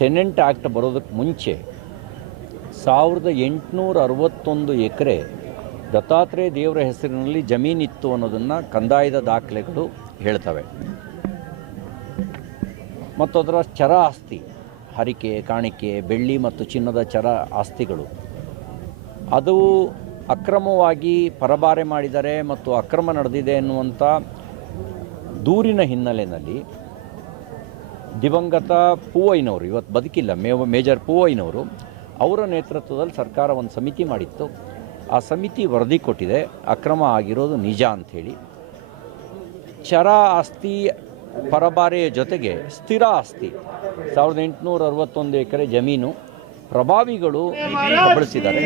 Tenant act ಬರೋದಕ್ಕೆ ಮುಂಚೆ 1861 ಎಕರೆ ದತ್ತಾತ್ರೇಯ ದೇವರ ಹೆಸರಿನಲ್ಲಿ ಜಮೀನಿತ್ತು ಅನ್ನೋದನ್ನು ಕಂದಾಯದ ದಾಖಲೆಗಳು ಹೇಳ್ತವೆ. ಮತ್ತು ಅದರ ಚರ ಆಸ್ತಿ, ಹರಿಕೆ, ಕಾಣಿಕೆ, ಬೆಳ್ಳಿ ಮತ್ತು ಚಿನ್ನದ ಚರ ಆಸ್ತಿಗಳು ಅದು ಅಕ್ರಮವಾಗಿ ಪರಬಾರೆ ಮಾಡಿದ್ದಾರೆ ಮತ್ತು ಅಕ್ರಮ ನಡೆದಿದೆ ಎನ್ನುವಂಥ ದೂರಿನ ಹಿನ್ನೆಲೆಯಲ್ಲಿ ದಿವಂಗತ ಪೂವಯ್ಯನವರು, ಇವತ್ತು ಬದುಕಿಲ್ಲ, ಮೇಜರ್ ಪೂವಯ್ಯನವರು, ಅವರ ನೇತೃತ್ವದಲ್ಲಿ ಸರ್ಕಾರ ಒಂದು ಸಮಿತಿ ಮಾಡಿತ್ತು. ಆ ಸಮಿತಿ ವರದಿ ಕೊಟ್ಟಿದೆ ಅಕ್ರಮ ಆಗಿರೋದು ನಿಜ ಅಂಥೇಳಿ. ಚರ ಆಸ್ತಿ ಪರಬಾರೆಯ ಜೊತೆಗೆ ಸ್ಥಿರ ಆಸ್ತಿ 1861 ಎಕರೆ ಜಮೀನು ಪ್ರಭಾವಿಗಳು ಕಬಳಿಸಿದ್ದಾರೆ,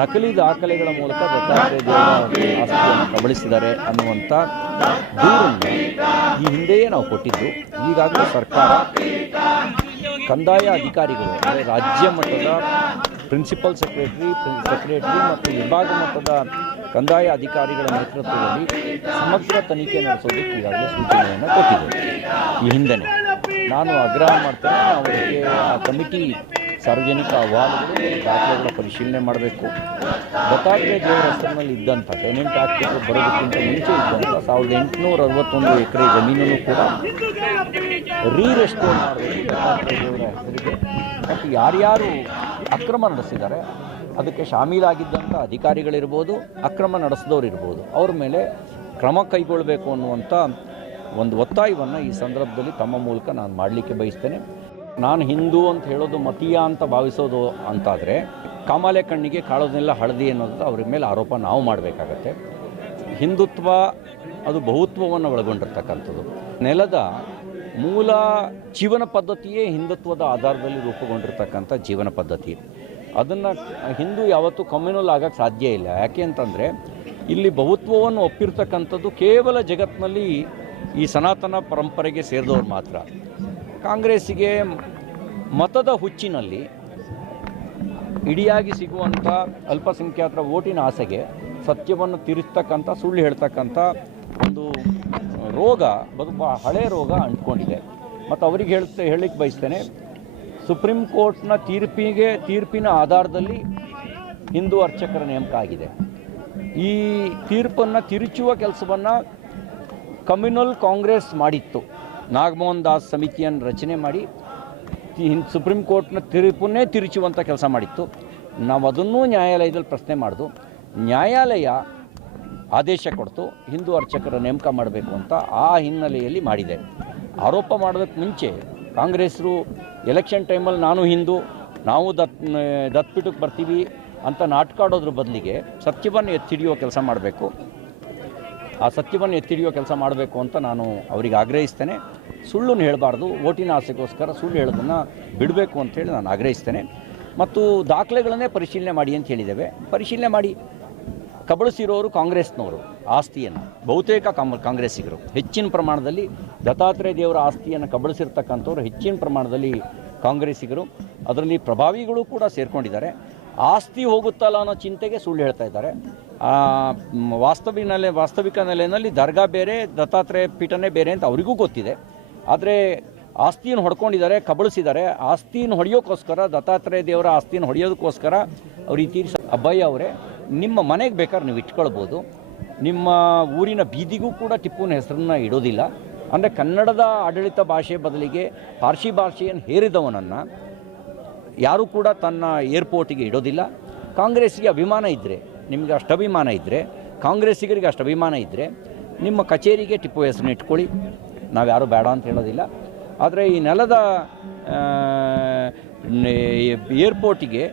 ನಕಲಿ ದಾಖಲೆಗಳ ಮೂಲಕ ದತ್ತಾತ್ರೇಯ ದೇವರ ಆಸ್ತಿಯನ್ನು ಕಬಳಿಸಿದ್ದಾರೆ ಅನ್ನುವಂಥ ದೂರನ್ನು ಈ ಹಿಂದೆಯೇ ನಾವು ಕೊಟ್ಟಿದ್ದು. ಈಗಾಗಲೇ ಸರ್ಕಾರ ಕಂದಾಯ ಅಧಿಕಾರಿಗಳು ಅಂದರೆ ರಾಜ್ಯ ಮಟ್ಟದ ಪ್ರಿನ್ಸಿಪಲ್ ಸೆಕ್ರೆಟರಿ ಮತ್ತು ವಿಭಾಗ ಮಟ್ಟದ ಕಂದಾಯ ಅಧಿಕಾರಿಗಳ ನೇತೃತ್ವದಲ್ಲಿ ಸಮಗ್ರ ತನಿಖೆ ನಡೆಸೋದಕ್ಕೆ ಈಗಾಗಲೇ ಸೂಚನೆಯನ್ನು ಕೊಟ್ಟಿದೆ. ಈ ಹಿಂದೆಯೇ ನಾನು ಆಗ್ರಹ ಮಾಡ್ತೇನೆ, ನಾವು ಅದಕ್ಕೆ ಆ ಕಮಿಟಿ ಸಾರ್ವಜನಿಕ ಅಹವಾಲುಗಳು ದಾಖಲೆಗಳ ಪರಿಶೀಲನೆ ಮಾಡಬೇಕು. ದತ್ತಾತ್ರೇಯ ದೇವರ ಹೆಸರಿನಲ್ಲಿ ಇದ್ದಂಥ ಟೆನೆಂಟ್ ಆ್ಯಕ್ಟ್ ಬರೋದಕ್ಕಿಂತ ಮುಂಚೆ ಇದ್ದಂಥ 1861 ಎಕರೆ ಜಮೀನನ್ನು ಕೂಡ ರೀರೆಸ್ಟೋರ್ ಮಾಡಬೇಕು ದತ್ತಾತ್ರೇಯ ದೇವರ ಹೆಸರಿಗೆ. ಮತ್ತು ಯಾರ್ಯಾರು ಅಕ್ರಮ ನಡೆಸಿದ್ದಾರೆ ಅದಕ್ಕೆ ಶಾಮೀಲಾಗಿದ್ದಂಥ ಅಧಿಕಾರಿಗಳಿರ್ಬೋದು, ಅಕ್ರಮ ನಡೆಸಿದವರು ಇರ್ಬೋದು, ಅವ್ರ ಮೇಲೆ ಕ್ರಮ ಕೈಗೊಳ್ಳಬೇಕು ಅನ್ನುವಂಥ ಒಂದು ಒತ್ತಾಯವನ್ನು ಈ ಸಂದರ್ಭದಲ್ಲಿ ತಮ್ಮ ಮೂಲಕ ನಾನು ಮಾಡಲಿಕ್ಕೆ ಬಯಸ್ತೇನೆ. ನಾನು ಹಿಂದೂ ಅಂತ ಹೇಳೋದು ಮತೀಯ ಅಂತ ಭಾವಿಸೋದು ಅಂತಾದರೆ ಕಾಮಾಲೆ ಕಣ್ಣಿಗೆ ಕಾಳೋದನ್ನೆಲ್ಲ ಹಳದಿ ಅನ್ನೋದು ಅವ್ರ ಮೇಲೆ ಆರೋಪ ನಾವು ಮಾಡಬೇಕಾಗತ್ತೆ. ಹಿಂದುತ್ವ ಅದು ಬಹುತ್ವವನ್ನು ಒಳಗೊಂಡಿರ್ತಕ್ಕಂಥದ್ದು. ನೆಲದ ಮೂಲ ಜೀವನ ಪದ್ಧತಿಯೇ ಹಿಂದುತ್ವದ ಆಧಾರದಲ್ಲಿ ರೂಪುಗೊಂಡಿರ್ತಕ್ಕಂಥ ಜೀವನ ಪದ್ಧತಿ. ಅದನ್ನು ಹಿಂದೂ ಯಾವತ್ತೂ ಕಮ್ಯುನಲ್ ಆಗೋಕ್ಕೆ ಸಾಧ್ಯ ಇಲ್ಲ. ಯಾಕೆ ಅಂತಂದರೆ ಇಲ್ಲಿ ಬಹುತ್ವವನ್ನು ಒಪ್ಪಿರ್ತಕ್ಕಂಥದ್ದು ಕೇವಲ ಜಗತ್ತಿನಲ್ಲಿ ಈ ಸನಾತನ ಪರಂಪರೆಗೆ ಸೇರಿದವ್ರು ಮಾತ್ರ. ಕಾಂಗ್ರೆಸ್ಸಿಗೆ ಮತದ ಹುಚ್ಚಿನಲ್ಲಿ ಇಡಿಯಾಗಿ ಸಿಗುವಂಥ ಅಲ್ಪಸಂಖ್ಯಾತರ ಓಟಿನ ಆಸೆಗೆ ಸತ್ಯವನ್ನು ತಿರುಸ್ತಕ್ಕಂಥ, ಸುಳ್ಳು ಹೇಳ್ತಕ್ಕಂಥ ಒಂದು ರೋಗ, ಹಳೆಯ ರೋಗ ಅಂಟ್ಕೊಂಡಿದೆ. ಮತ್ತು ಅವರಿಗೆ ಹೇಳಲಿಕ್ಕೆ ಬಯಸ್ತೇನೆ, ಸುಪ್ರೀಂ ಕೋರ್ಟ್ನ ತೀರ್ಪಿನ ಆಧಾರದಲ್ಲಿ ಹಿಂದೂ ಅರ್ಚಕರ ನೇಮಕ ಆಗಿದೆ. ಈ ತೀರ್ಪನ್ನು ತಿರುಚುವ ಕೆಲಸವನ್ನು ಕಮ್ಯುನಲ್ ಕಾಂಗ್ರೆಸ್ ಮಾಡಿತ್ತು. ನಾಗಮೋಹನ್ ದಾಸ್ ಸಮಿತಿಯನ್ನು ರಚನೆ ಮಾಡಿ ಸುಪ್ರೀಂ ಕೋರ್ಟ್ನ ತೀರ್ಪನ್ನೇ ತಿರುಚುವಂಥ ಕೆಲಸ ಮಾಡಿತ್ತು. ನಾವು ಅದನ್ನೂ ನ್ಯಾಯಾಲಯದಲ್ಲಿ ಪ್ರಶ್ನೆ ಮಾಡಿದು. ನ್ಯಾಯಾಲಯ ಆದೇಶ ಕೊಡ್ತು ಹಿಂದೂ ಅರ್ಚಕರ ನೇಮಕ ಮಾಡಬೇಕು ಅಂತ. ಆ ಹಿನ್ನೆಲೆಯಲ್ಲಿ ಮಾಡಿದೆ. ಆರೋಪ ಮಾಡೋದಕ್ಕೆ ಮುಂಚೆ ಕಾಂಗ್ರೆಸ್ರು ಎಲೆಕ್ಷನ್ ಟೈಮಲ್ಲಿ ನಾನು ಹಿಂದೂ, ನಾವು ದತ್ಪೀಠಕ್ಕೆ ಬರ್ತೀವಿ ಅಂತ ನಾಟಕಾಡೋದ್ರ ಬದಲಿಗೆ ಸತ್ಯವನ್ನು ಎತ್ತಿಡಿಯೋ ಕೆಲಸ ಮಾಡಬೇಕು. ಆ ಸತ್ಯವನ್ನು ಎತ್ತಿಡಿಯೋ ಕೆಲಸ ಮಾಡಬೇಕು ಅಂತ ನಾನು ಅವರಿಗೆ ಆಗ್ರಹಿಸ್ತೇನೆ. ಸುಳ್ಳನ್ನು ಹೇಳಬಾರ್ದು, ಓಟಿನ ಆಸೆಗೋಸ್ಕರ ಸುಳ್ಳು ಹೇಳೋದನ್ನು ಬಿಡಬೇಕು ಅಂತೇಳಿ ನಾನು ಆಗ್ರಹಿಸ್ತೇನೆ. ಮತ್ತು ದಾಖಲೆಗಳನ್ನೇ ಪರಿಶೀಲನೆ ಮಾಡಿ ಅಂತ ಹೇಳಿದ್ದೇವೆ. ಪರಿಶೀಲನೆ ಮಾಡಿ. ಕಬಳಿಸಿರೋರು ಕಾಂಗ್ರೆಸ್ನವರು ಆಸ್ತಿಯನ್ನು, ಬಹುತೇಕ ಕಾಂಗ್ರೆಸ್ಸಿಗರು ಹೆಚ್ಚಿನ ಪ್ರಮಾಣದಲ್ಲಿ ದತ್ತಾತ್ರೇಯ ದೇವರ ಆಸ್ತಿಯನ್ನು ಕಬಳಿಸಿರ್ತಕ್ಕಂಥವ್ರು ಹೆಚ್ಚಿನ ಪ್ರಮಾಣದಲ್ಲಿ ಕಾಂಗ್ರೆಸ್ಸಿಗರು. ಅದರಲ್ಲಿ ಪ್ರಭಾವಿಗಳು ಕೂಡ ಸೇರ್ಕೊಂಡಿದ್ದಾರೆ. ಹೋಗುತ್ತಲ್ಲ ಅನ್ನೋ ಚಿಂತೆಗೆ ಸುಳ್ಳು ಹೇಳ್ತಾ ಇದ್ದಾರೆ. ವಾಸ್ತವಿಕ ನೆಲೆಯಲ್ಲಿ ದರ್ಗಾ ಬೇರೆ, ದತ್ತಾತ್ರೇಯ ಪೀಠನೇ ಬೇರೆ ಅಂತ ಅವರಿಗೂ ಗೊತ್ತಿದೆ. ಆದರೆ ಆಸ್ತಿಯನ್ನು ಹೊಡ್ಕೊಂಡಿದ್ದಾರೆ, ಕಬಳಿಸಿದ್ದಾರೆ. ಆಸ್ತಿಯನ್ನು ಹೊಡೆಯೋಕ್ಕೋಸ್ಕರ, ದತ್ತಾತ್ರೇಯ ದೇವರ ಆಸ್ತಿಯನ್ನು ಹೊಡೆಯೋದಕ್ಕೋಸ್ಕರ ಅವ್ರಿಗೆ ತೀರಿಸ ಅಬ್ಬಯ್ಯ ಅವರೇ, ನಿಮ್ಮ ಮನೆಗೆ ಬೇಕಾದ್ರೆ ನೀವು ಇಟ್ಕೊಳ್ಬೋದು, ನಿಮ್ಮ ಊರಿನ ಬೀದಿಗೂ ಕೂಡ ಟಿಪ್ಪುನ ಹೆಸರನ್ನು ಇಡೋದಿಲ್ಲ. ಅಂದರೆ ಕನ್ನಡದ ಆಡಳಿತ ಭಾಷೆ ಬದಲಿಗೆ ಪಾರ್ಸಿ ಭಾಷೆಯನ್ನು ಹೇರಿದವನನ್ನು ಯಾರೂ ಕೂಡ ತನ್ನ ಏರ್ಪೋರ್ಟಿಗೆ ಇಡೋದಿಲ್ಲ. ಕಾಂಗ್ರೆಸ್ಸಿಗೆ ಅಭಿಮಾನ ಇದ್ದರೆ, ನಿಮಗೆ ಅಷ್ಟು ಅಭಿಮಾನ ಇದ್ದರೆ, ಕಾಂಗ್ರೆಸ್ಸಿಗರಿಗೆ ಅಷ್ಟು ಅಭಿಮಾನ ಇದ್ದರೆ ನಿಮ್ಮ ಕಚೇರಿಗೆ ಟಿಪ್ಪು ಹೆಸರನ್ನ ಇಟ್ಕೊಳ್ಳಿ, ನಾವು ಯಾರೂ ಬೇಡ ಅಂತ ಹೇಳೋದಿಲ್ಲ. ಆದರೆ ಈ ನೆಲದ ಏರ್ಪೋರ್ಟಿಗೆ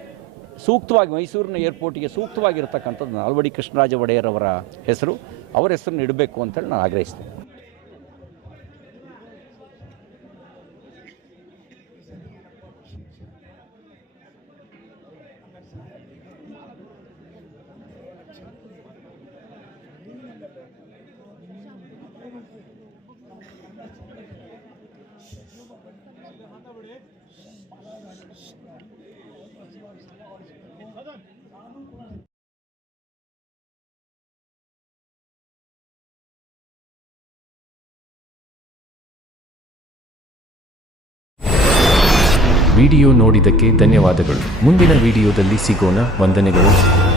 ಸೂಕ್ತವಾಗಿ, ಮೈಸೂರಿನ ಏರ್ಪೋರ್ಟಿಗೆ ಸೂಕ್ತವಾಗಿರ್ತಕ್ಕಂಥದ್ದು ನಾಲ್ವಡಿ ಕೃಷ್ಣರಾಜ ಒಡೆಯರ್ ಅವರ ಹೆಸರು, ಅವರ ಹೆಸರನ್ನು ಇಡಬೇಕು ಅಂತೇಳಿ ನಾನು ಆಗ್ರಹಿಸ್ತೇನೆ. ವಿಡಿಯೋ ನೋಡಿದ್ದಕ್ಕೆ ಧನ್ಯವಾದಗಳು. ಮುಂದಿನ ವಿಡಿಯೋದಲ್ಲಿ ಸಿಗೋಣ. ವಂದನೆಗಳು.